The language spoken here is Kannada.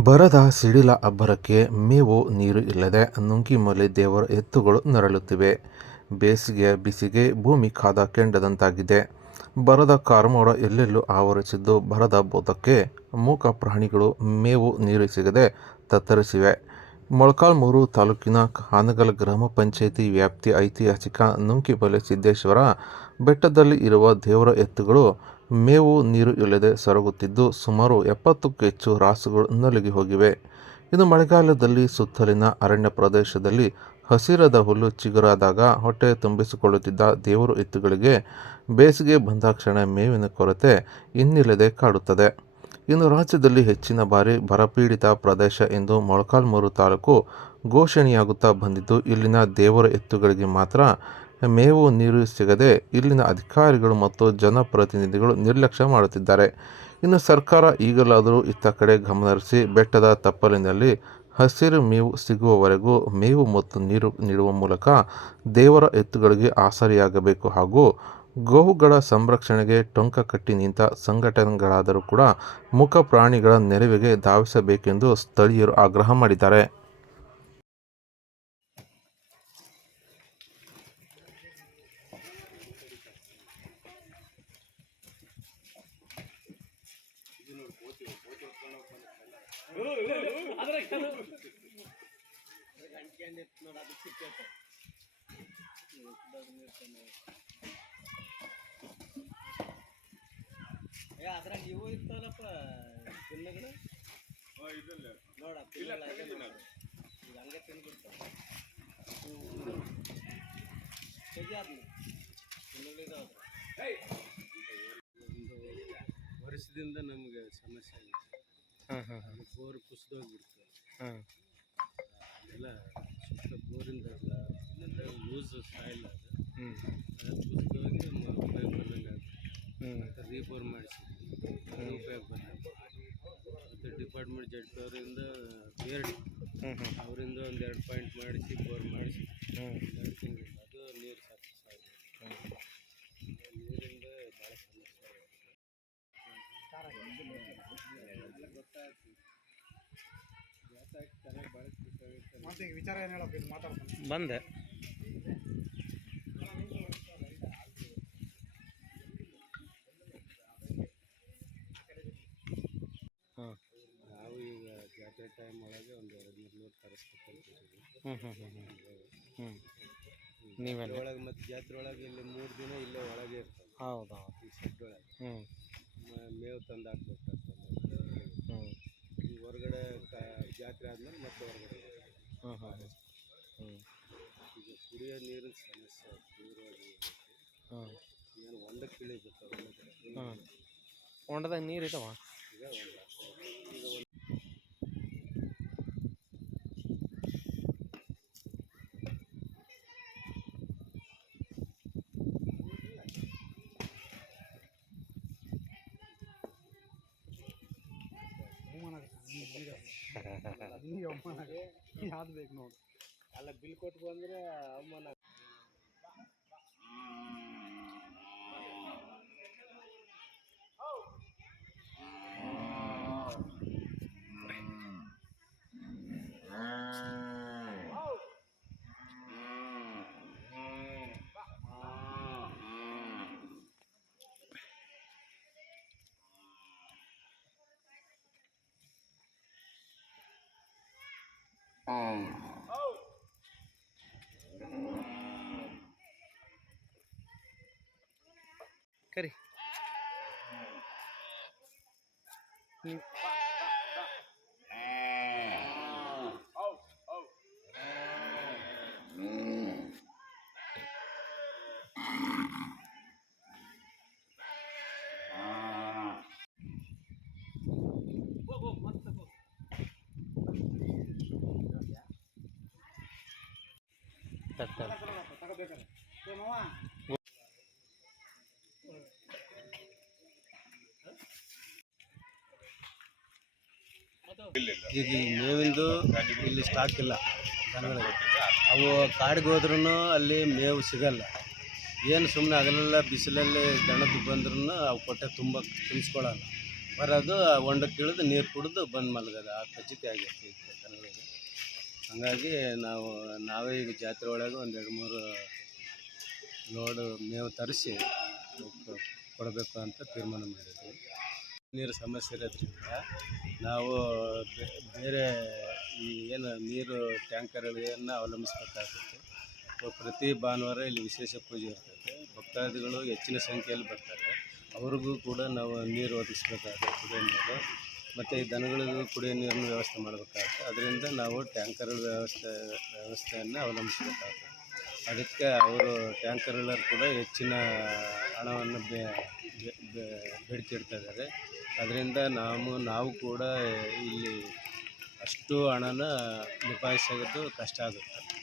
ಬರದ ಸಿಡಿಲ ಅಬ್ಬರಕ್ಕೆ ಮೇವು ನೀರು ಇಲ್ಲದೆ ನುಂಗಿಮೂಲೆ ದೇವರ ಎತ್ತುಗಳು ನರಳುತ್ತಿವೆ. ಬೇಸಿಗೆಯ ಬಿಸಿಗೆ ಭೂಮಿ ಕಾದ ಕೆಂಡದಂತಾಗಿದೆ. ಬರದ ಕಾರ್ಮೋಡ ಎಲ್ಲೆಲ್ಲೂ ಆವರಿಸಿದ್ದು ಬರದ ಬೋಧಕ್ಕೆ ಮೂಕ ಪ್ರಾಣಿಗಳು ಮೇವು ನೀರು ಸಿಗದೆ ತತ್ತರಿಸಿವೆ. ಮೊಳಕಾಲ್ಮೂರು ತಾಲೂಕಿನ ಹಾನಗಲ್ ಗ್ರಾಮ ಪಂಚಾಯಿತಿ ವ್ಯಾಪ್ತಿ ಐತಿಹಾಸಿಕ ನುಂಕಿಮಲೆ ಸಿದ್ದೇಶ್ವರ ಬೆಟ್ಟದಲ್ಲಿ ಇರುವ ದೇವರ ಎತ್ತುಗಳು ಮೇವು ನೀರು ಇಲ್ಲದೆ ಸೊರಗುತ್ತಿದ್ದು ಸುಮಾರು ಎಪ್ಪತ್ತಕ್ಕೂ ಹೆಚ್ಚು ರಾಸುಗಳು ನಲುಗಿ ಹೋಗಿವೆ. ಇದು ಮಳೆಗಾಲದಲ್ಲಿ ಸುತ್ತಲಿನ ಅರಣ್ಯ ಪ್ರದೇಶದಲ್ಲಿ ಹಸಿರದ ಹುಲ್ಲು ಚಿಗುರಾದಾಗ ಹೊಟ್ಟೆ ತುಂಬಿಸಿಕೊಳ್ಳುತ್ತಿದ್ದ ದೇವರು ಎತ್ತುಗಳಿಗೆ ಬೇಸಿಗೆ ಬಂದಾಕ್ಷಣ ಮೇವಿನ ಕೊರತೆ ಇನ್ನಿಲ್ಲದೆ ಕಾಡುತ್ತದೆ. ಇನ್ನು ರಾಜ್ಯದಲ್ಲಿ ಹೆಚ್ಚಿನ ಬಾರಿ ಬರಪೀಡಿತ ಪ್ರದೇಶ ಎಂದು ಮೊಳಕಾಲ್ಮೂರು ತಾಲೂಕು ಘೋಷಣೆಯಾಗುತ್ತಾ ಬಂದಿದ್ದು, ಇಲ್ಲಿನ ದೇವರ ಎತ್ತುಗಳಿಗೆ ಮಾತ್ರ ಮೇವು ನೀರು ಸಿಗದೆ ಇಲ್ಲಿನ ಅಧಿಕಾರಿಗಳು ಮತ್ತು ಜನಪ್ರತಿನಿಧಿಗಳು ನಿರ್ಲಕ್ಷ್ಯ ಮಾಡುತ್ತಿದ್ದಾರೆ. ಇನ್ನು ಸರ್ಕಾರ ಈಗಲಾದರೂ ಇತ್ತ ಕಡೆ ಗಮನಹರಿಸಿ ಬೆಟ್ಟದ ತಪ್ಪಲಿನಲ್ಲಿ ಹಸಿರು ಮೇವು ಸಿಗುವವರೆಗೂ ಮೇವು ಮತ್ತು ನೀರು ನೀಡುವ ಮೂಲಕ ದೇವರ ಎತ್ತುಗಳಿಗೆ ಆಸರೆಯಾಗಬೇಕು ಹಾಗೂ ಗೋವುಗಳ ಸಂರಕ್ಷಣೆಗೆ ಟೊಂಕ ಕಟ್ಟಿ ನಿಂತ ಸಂಘಟನೆಗಳಾದರೂ ಕೂಡ ಮುಖ ಪ್ರಾಣಿಗಳ ನೆರವಿಗೆ ಧಾವಿಸಬೇಕೆಂದು ಸ್ಥಳೀಯರು ಆಗ್ರಹ ಮಾಡಿದ್ದಾರೆ. ಏ ಅದ್ರಾಗ ಇವು ಇರ್ತಾವಲ್ಲಪ್ಪ ತಿನ್ನಗಳು ನೋಡ ಈಗ ಹಂಗೆ ತಿನ್ಬಿಡ್ತಾವ ಸರಿ ಆದ್ನ ತಿನ್ನಗಳಿದಾವ ವರ್ಷದಿಂದ ನಮ್ಗೆ ಸಮಸ್ಯೆ ಆಗಿದೆ. ಬೋರ್ ಕುಸಿದೋಗ್ಬಿಡ್ತು. ಹಾಂ ಎಲ್ಲ ಸುತ್ತ ಬೋರಿಂದ ಲೂಸ್ ಸಾಯಿಲ್ ಅದು. ಕುಸಿದೋಗಿ ಹೋಗಿ ಉಪಯೋಗ ಬಂದಂಗೆ ಆಗುತ್ತೆ ರೀಬೋರ್ ಮಾಡಿಸಿದ್ವಿ. ಅದು ಉಪಯೋಗ ಬಂದ ಮತ್ತು ಡಿಪಾರ್ಟ್ಮೆಂಟ್ ಜಡ್ಜ್ ಅವರಿಂದ ಬೇರೆ ಹ್ಞೂ ಹ್ಞೂ ಅವರಿಂದ ಒಂದು ಎರಡು ಪಾಯಿಂಟ್ ಮಾಡಿಸಿ ಬೋರ್ ಮಾಡಿಸಿ. ಹ್ಞೂ ಎರಡು ತಿಂಗಳು ಅದು ನೀರು ಸಾಕು ನೀರಿಂದ ಭಾಳ ಸಮಸ್ಯೆ ಚೆನ್ನಾಗಿ ಬಳಸ್ಬೇಕಾಗುತ್ತೆ ಮತ್ತೆ ಈಗ ವಿಚಾರ ಏನು ಹೇಳಪ್ಪ ಇದು ಮಾತಾಡ್ತಾನೆ ಬಂದೆ. ಹಾಂ ನಾವು ಈಗ ಜಾತ್ರೆ ಟೈಮ್ ಒಳಗೆ ಒಂದು ಎರಡು ಮೂರು ನೂರು ತರಿಸ್ಬೇಕು ಹ್ಞೂ ಹ್ಞೂ ಒಳಗೆ ಮತ್ತು ಜಾತ್ರೆ ಒಳಗೆ ಇಲ್ಲಿ ಮೂರು ದಿನ ಇಲ್ಲೇ ಒಳಗೆ ಇರ್ತದೆ. ಹೌದು ಈ ಶೆಡ್ ಒಳಗೆ. ಹ್ಞೂ ಮೇವು ತಂದು ಹಾಕ್ಬೇಕಾಗ್ತದೆ ಹ್ಞೂ ಈ ಹೊರಗಡೆ ಕ ಜಾತ್ರೆ ಆದ್ಮೇಲೆ ಮತ್ತೆ ಹೊರಗಡೆ ಹಾಂ ಹಾಂ ಹ್ಞೂ ಈಗ ಕುಡಿಯೋ ನೀರಿನ ಸಮಸ್ಯೆ ತೀವ್ರವಾಗಿ ಹಾಂ. ಏನು ಹೊಂಡಕ್ಕೆ ಇಳಿಬೇಕು. ಹಾಂ. ಹೊಂಡದಾಗ ನೀರು ಇದಾವ? ಈಗ ಹೊಂಡ ಈಗ ಒಂದು ಅವಮಾನ ಆಗುತ್ತೆ ನಿಮಗೆ ಅವಮಾನ ಆಗುತ್ತೆ ಯಾವ್ದು ಬೇಕು ನೋಡಿ. ಅಲ್ಲ ಬಿಲ್ ಕೊಟ್ಟು ಬಂದರೆ ಅವಮಾನ ಕರಿ ನೀವು ಮೇವಿಂದು ಇಲ್ಲಿ ಸ್ಟಾಕ್ ಇಲ್ಲ ದನಗಳಿಗೆ. ಅವು ಕಾಡಿಗೆ ಹೋದ್ರೂ ಅಲ್ಲಿ ಮೇವು ಸಿಗಲ್ಲ. ಏನು ಸುಮ್ಮನೆ ಅದನ್ನೆಲ್ಲ ಬಿಸಿಲಲ್ಲಿ ದಣದ್ದು ಬಂದ್ರೂ ಅವು ಕೊಟ್ಟೆ ತುಂಬ ತುಂಬಿಸ್ಕೊಳ್ಳಲ್ಲ ಬರೋದು ಹೊಂಡಕ್ಕೆ ಇಳಿದು ನೀರು ಕುಡಿದು ಬಂದು ಮಲಗೋದು. ಆ ಖಚಿತ ಆಗೈತಿ ದನಗಳಿಗೆ. ಹಾಗಾಗಿ ನಾವು, ನಾವೇ ಈಗ ಜಾತ್ರೆ ಒಳಗೆ ಒಂದು ಎರಡು ಮೂರು ಲೋಡು ಮೇವು ತರಿಸಿ ಕೊಡಬೇಕು ಅಂತ ತೀರ್ಮಾನ ಮಾಡಿದ್ವಿ. ನೀರು ಸಮಸ್ಯೆ ಇರೋದ್ರಿಂದ ನಾವು ಬೇರೆ ಈ ಏನು ನೀರು ಟ್ಯಾಂಕರ್ಗಳನ್ನು ಅವಲಂಬಿಸ್ಬೇಕಾಗ್ತೈತೆ. ಪ್ರತಿ ಭಾನುವಾರ ಇಲ್ಲಿ ವಿಶೇಷ ಪೂಜೆ ಇರ್ತದೆ ಭಕ್ತಾದಿಗಳು ಹೆಚ್ಚಿನ ಸಂಖ್ಯೆಯಲ್ಲಿ ಬರ್ತಾರೆ. ಅವ್ರಿಗೂ ಕೂಡ ನಾವು ನೀರು ಒದಗಿಸ್ಬೇಕಾಗುತ್ತೆ ಕುಡಿಯೋ ನೀರು ಮತ್ತು ಈ ದನಗಳಿಗೂ ಕುಡಿಯೋ ನೀರಿನ ವ್ಯವಸ್ಥೆ ಮಾಡಬೇಕಾಗುತ್ತೆ. ಅದರಿಂದ ನಾವು ಟ್ಯಾಂಕರ್ ವ್ಯವಸ್ಥೆ, ವ್ಯವಸ್ಥೆಯನ್ನು ಅವಲಂಬಿಸಬೇಕಾಗುತ್ತೆ. ಅದಕ್ಕೆ ಅವರು ಟ್ಯಾಂಕರ್ಗಳರು ಕೂಡ ಹೆಚ್ಚಿನ ಹಣವನ್ನು ಬೇ, ಬೆ- ಬೆ- ಬೇಡಿಕೆ ಇಡ್ತಾ ಇದ್ದಾರೆ. ಅದರಿಂದ ನಾವು ನಾವು ಕೂಡ ಇಲ್ಲಿ ಅಷ್ಟು ಹಣನ ನಿಭಾಯಿಸೋದು ಕಷ್ಟ ಆಗುತ್ತೆ.